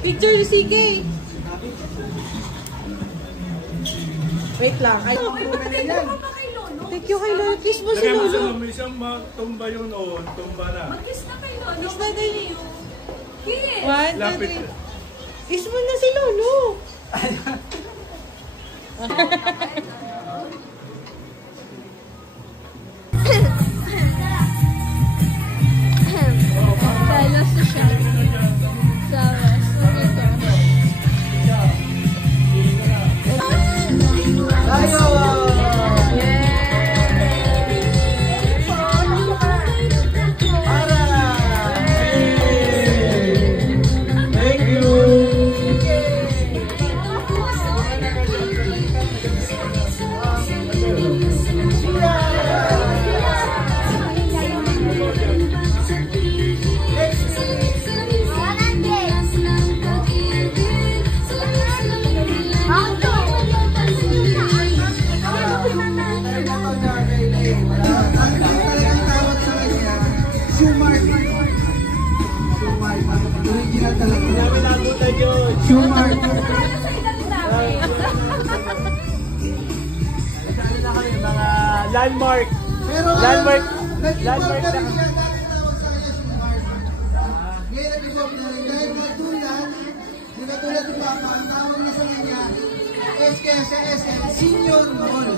Picture ni CK. Wait lang. Ay, thank you kay Lolo. Kiss mo si Lolo. May isang tumba yun o. Tumba na. Mag-kiss na kay Lolo. Kiss na din. Kiss! 1, 2, 3. Kiss mo na si Lolo. Talas na siya. Sa ito. Tayo! Thank you! Original talaga. Namin nabutan yun. Schumann. Ano na kami, mga landmark. Landmark. Landmark na kami. Ngayon nag-ibog na rin. Dahil katulad, di katulad yung papa, ang tawag na sa kanya, SKSSL, Senior Mall.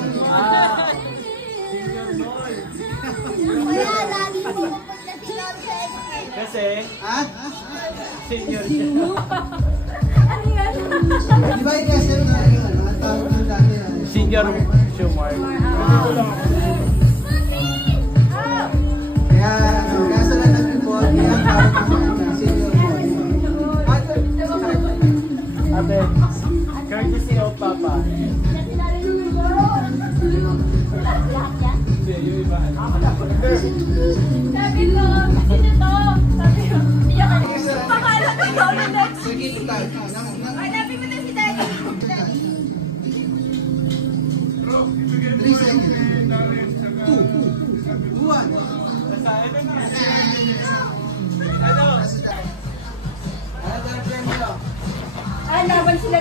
Senior Mall. Kaya lagi po. Kasi, senior siya. Ano yan? Di ba yung kasi ang tawag ng dati? Senior Schumann. Kaya sa lang nag-report, kaya ang tawag ng senior Mall. Ate, courtesy of Papa. Sabi ko, sino to? Sabi ko, pangalan ko daw na next. Hanapin mo na si Daddy. 3 seconds. 2, 1. Ah, laban sila.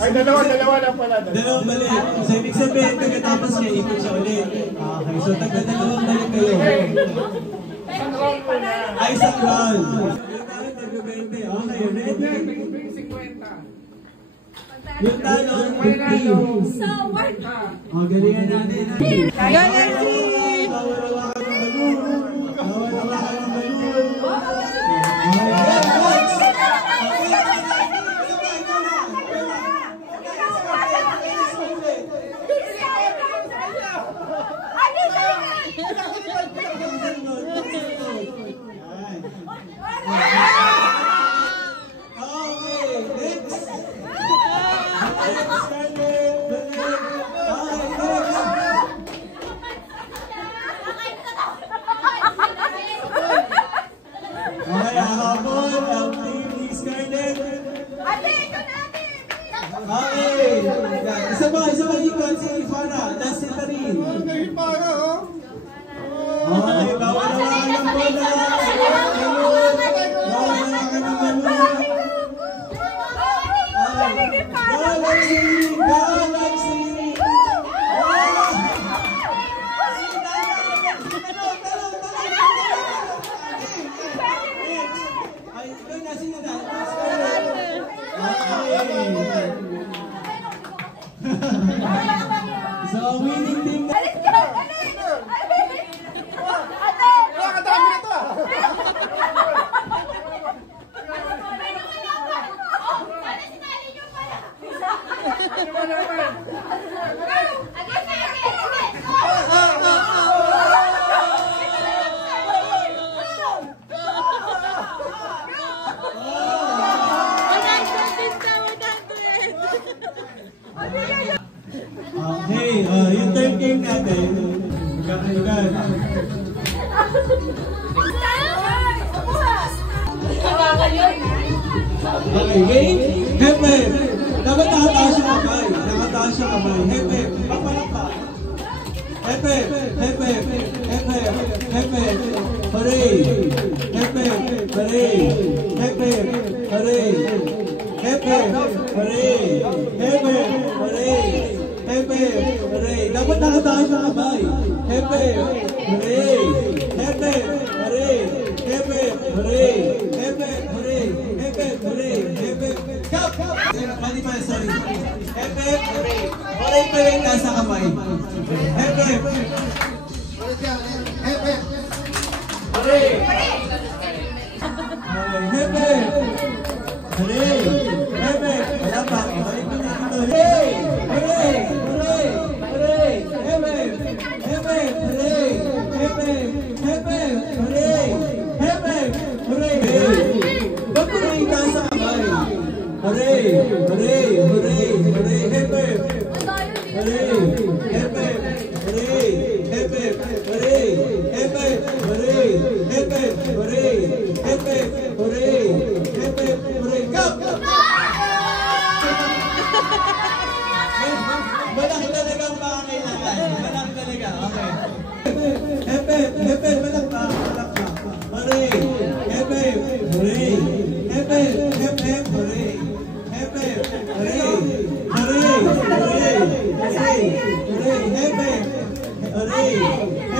Ay, dalawa na pala. Dalawang balik. So, ibig sabihin, pagkatapos niya, ikot siya ulit. Okay, so dalawang balik kayo. Ay, isang round. Okay, ready? Yung talong, 15. So, work. O, galingan natin. Galaxy! Bawal-hawakan ng balloon. Bawal-hawakan ng balloon. Okay, next. Isa ba ikot si Ifana? Last na rin. Okay, bawal hawakan ng bola. Bawal hawakan ng balon. Galaxy! Galaxy! So, winning team na. Okay, yung third game natin. Magkakalikan. Okay, wait. Hepe. Dapat nakataas yung kamay. Nakataas yung kamay. Hepe. Papalakpak. Hepe. Hepe. Hepe. Hepe. Hooray. Hepe. Hooray. Hepe. Hooray. Hooray! Hepe! Wala pa. Balik mo na ito. Hooray! Hooray! Hooray! Hooray! Hepe! Hepe! Hooray! Hepe! Hepe! Hooray! Hepe! Hooray! Ba't mo na ikaw sa kamay? Hooray! Hooray! Hooray! Hooray! Hepe! Hooray! Hepe! Hooray! Hepe! Hooray! Hepe! Hooray! Hepe! Hooray! Hepe! Hooray! Hepe! Hooray! Go! Malaki talaga ang pangangailangan. Malaki talaga. Okay. Hepe! Hepe! Malakpa! Malakpa! Hooray! Hepe! Hooray! Hepe! Hepe! Hooray! Hepe! Hooray! Hooray! Hooray! Hooray! Hooray! Hepe! Hooray!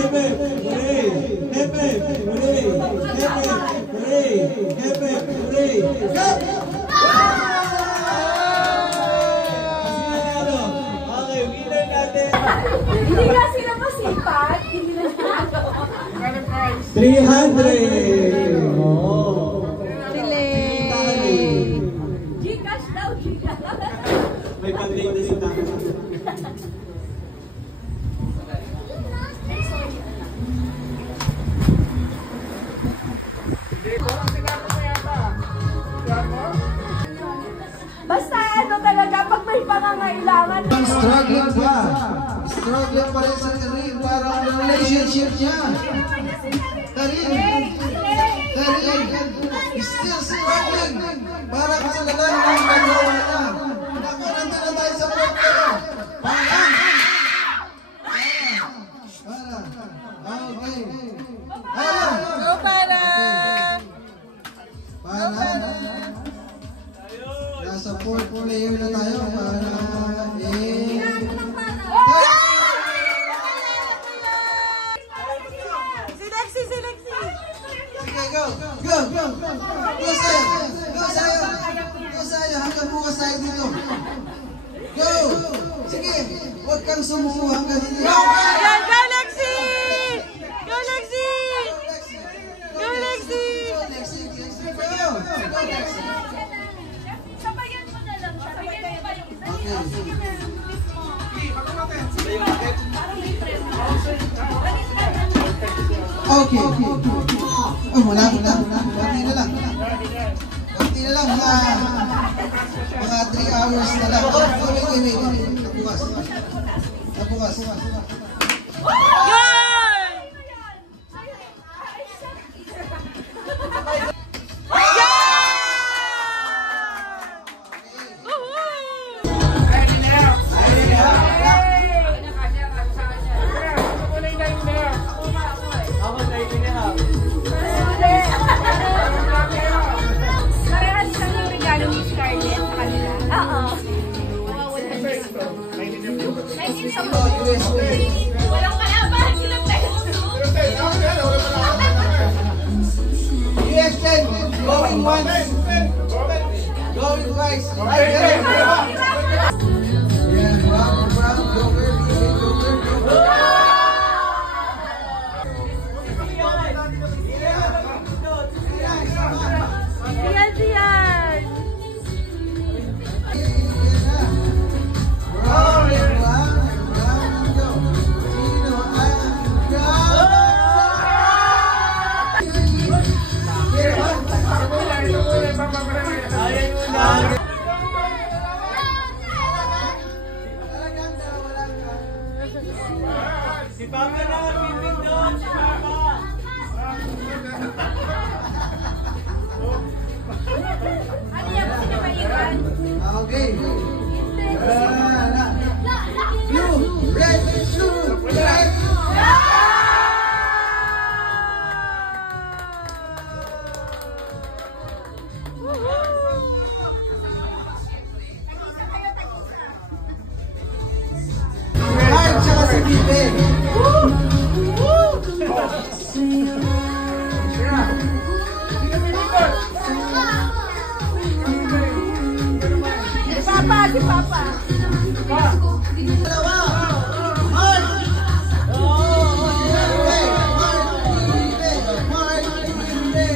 Hepe! Hooray! Hepe! Hooray! Hepe! Hooray! Hepe! Hooray! Go! Okay, winner natin. Hindi nga sila masipag. Hindi na ginagawa. 300! Oh. Gcash daw, Gcash. May pag-rate na si Tata. Basta ano talaga, pag may pangangailangan. Struggling pa. Struggling pa rin sa Karin para ang relationship niya. Karin is still struggling para sa lalaki ng dalawa niya. Naku, nandun na tayo sa problema. Para. Okay. Go para! Nasa fourth player na tayo para Si Lexi, si Lexi! Sige, go! Go! Go! Go sa'yo! Go sa'yo! Go sa'yo! Hanggang bukas tayo dito! Go! Sige! Huwag kang sumuko hanggang hindi! Yan, go Lexi! Go Lexi! Go Lexi! Go, Lexi! Go! Go, Lexi! Sabayan mo na lang siya. Bigyan mo pa yung isa. Okay. Oh, wala na. Konti na lang. Konti na lang. Mga 3 hours na lang. Oh, wait. Nabukas. Parehas lang yung regalo ni Scarlett sa kanila. Oo. Walang kalaban sila US 10, going once, going twice. Si Papa na, pipin doon, si Papa. Ano yan? Sino ba iwan? Okay. Blue, red, blue, red. Hard tsaka si Bibe. Si Papa. Dalawa. Hard. Bibe, Hard, Bibe, Hard, Bibe.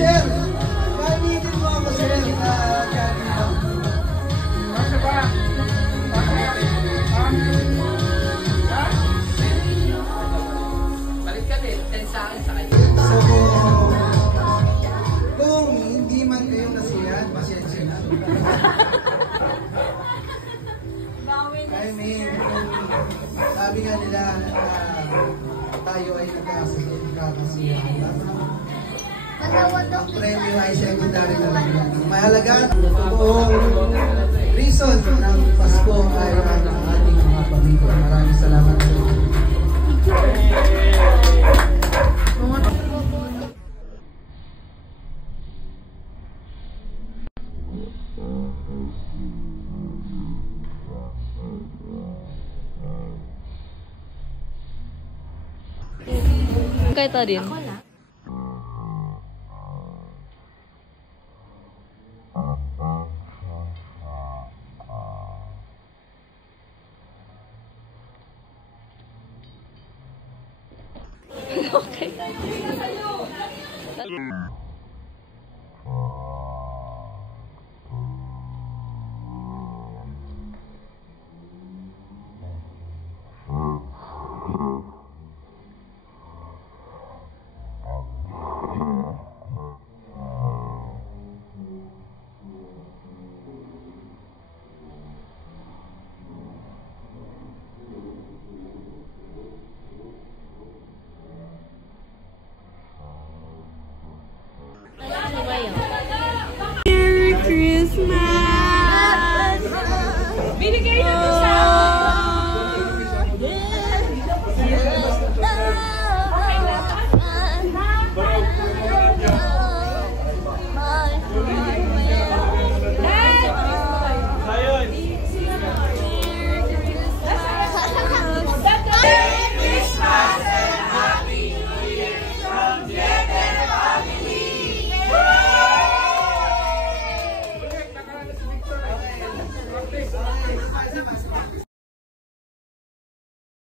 sir. Gamitin mo ako, sir. Balik ka din. 10 sa akin sa kanya. So, kung hindi man kayo nasiyahan, pasensya na. I mean, sabi nga nila, tayo ay nagkakasiyahan. Ang premyo ay secondary na lang. Ang mahalaga, totoong reason ng Pasko ay ang ating mga pamilya. Maraming salamat po. Kayo to din. Okay.